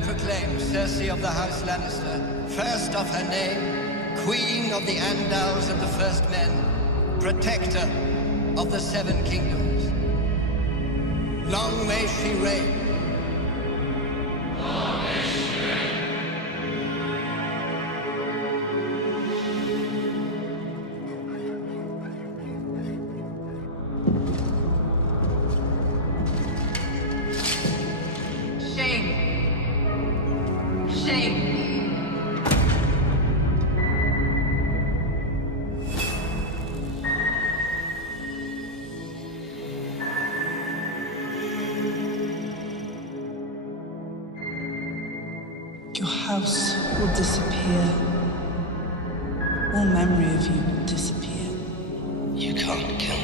proclaim Cersei of the House Lannister, first of her name, Queen of the Andals and the First Men, Protector of the Seven Kingdoms. Long may she reign. Shame. Your house will disappear. All memory of you will disappear. You can't kill